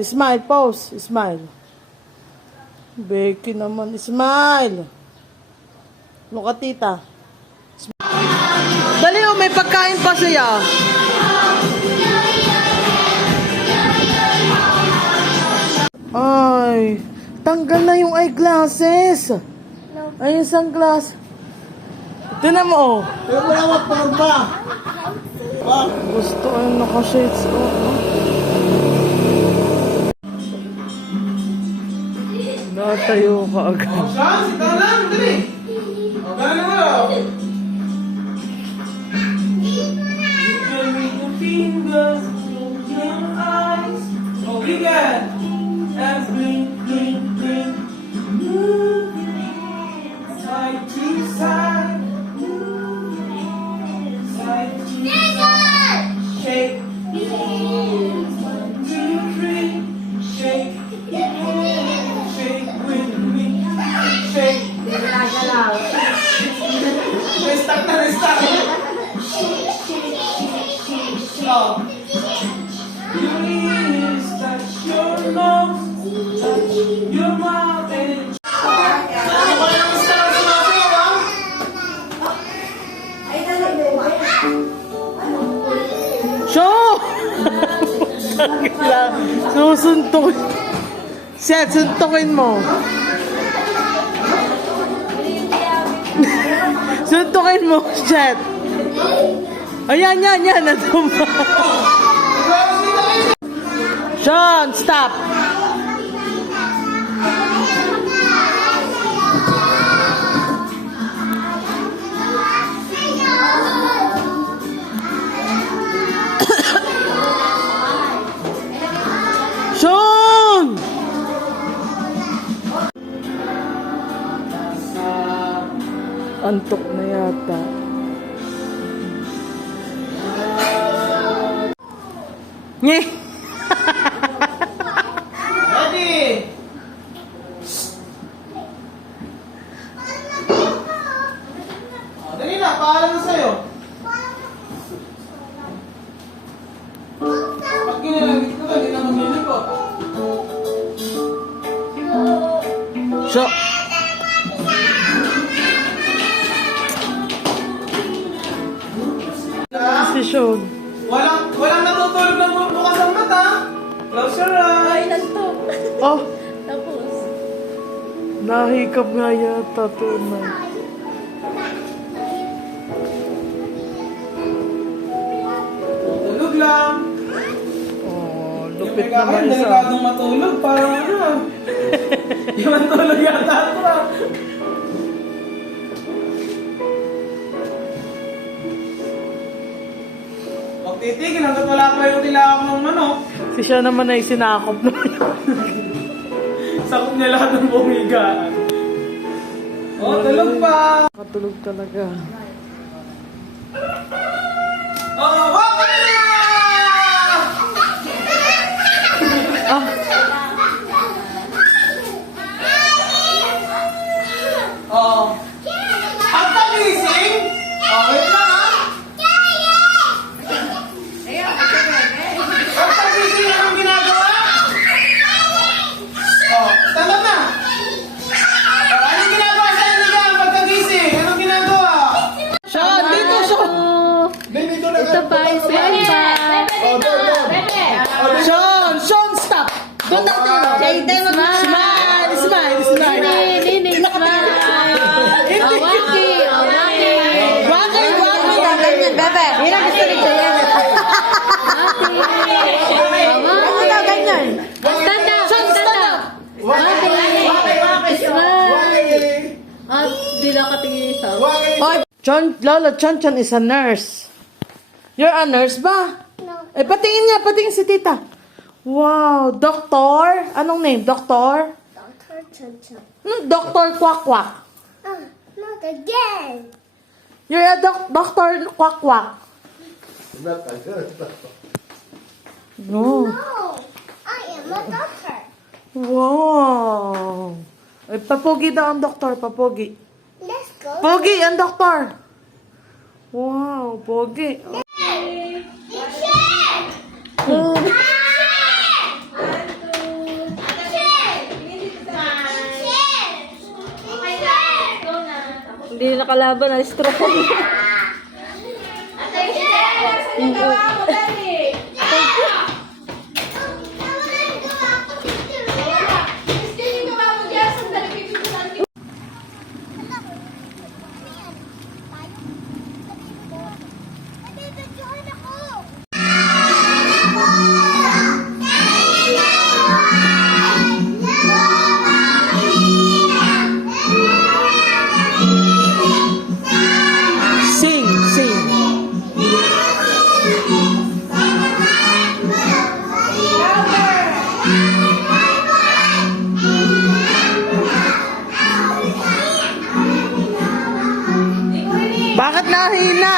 Smile, pose. Smile. Becky naman. Smile. Look at tita. Dali oh, may pagkain pa siya. Ay, tanggal na yung eyeglasses. Ay, yung sunglass. Tignan mo oh. Pero wala mapulog pa. Gusto ay naka-shades oh. Natayo ka agad. Saan? Sita lang, dali. O, gano'n mo. You can read your fingers, close your eyes. O, bigyan. And blink, blink, blink. Move your hands side to side. Move your hands side to side. Shake your hands, 1, 2, 3. Shake your hands, shake with me. Shake. Restart na, restart. Stop. Your ears touch your nose, touch your mouth and Show! Susuntukin. Seth, suntukin mo. Suntukin mo, Seth. Ayan, yan. Natumba. Sean, stop. Sean! Antok na yata. Nye! ready. O, dali na, paalam na sa'yo. Pag ginalagit ko, hindi na maglilikot. So, si Sean. Walang natutulog na bukas ang mata. Close your eyes. Oh, nahikap nga yata to na. Tulog lang. Oh, Yung lupit may naman kakay, isa. delikadong matulog. Parang ano. Yung tulog yata ito ah. Huwag titigil hanggat wala pa yung tilakap ng manok. Si siya naman ay sinakop naman. Sakop niya lahat ng buong higaan. Oh, tulog pa! Katulog talaga. Oh, okay na! Ah, Oh. Ang tagising? Oh, wait lang ha? Ang tagising, anong ginagawa? Oh, tanong na! Oh, anong ginagawa sa inyo dyan pagkagising? Anong ginagawa? Sean, dito Sean. Ito pa, isang pa. Sean, stop. Doon na tayo. Smile. Nini, smile. Awaki. Waki. Ganyan, bebe. Yan ang gusto ni Jayan. Awaki. Ganyan. Stand up. Awaki. Smile. At di na katingin isa. Lola Chan is a nurse. You're a nurse ba? No. Eh, patingin si tita. Wow, doctor? Anong name? Doctor? Dr. Chan-Chan. Doctor Kwak-Kwak. Not again. You're a doctor Kwak-Kwak. No. No, I am a doctor. Wow. Ay, papogi daw ang doktor, papogi. Let's go. Pogi ang doktor. Wow, pogi. Teacher! Hindi nakalaban, na-stroke. Sing, sing. Bakit nahina?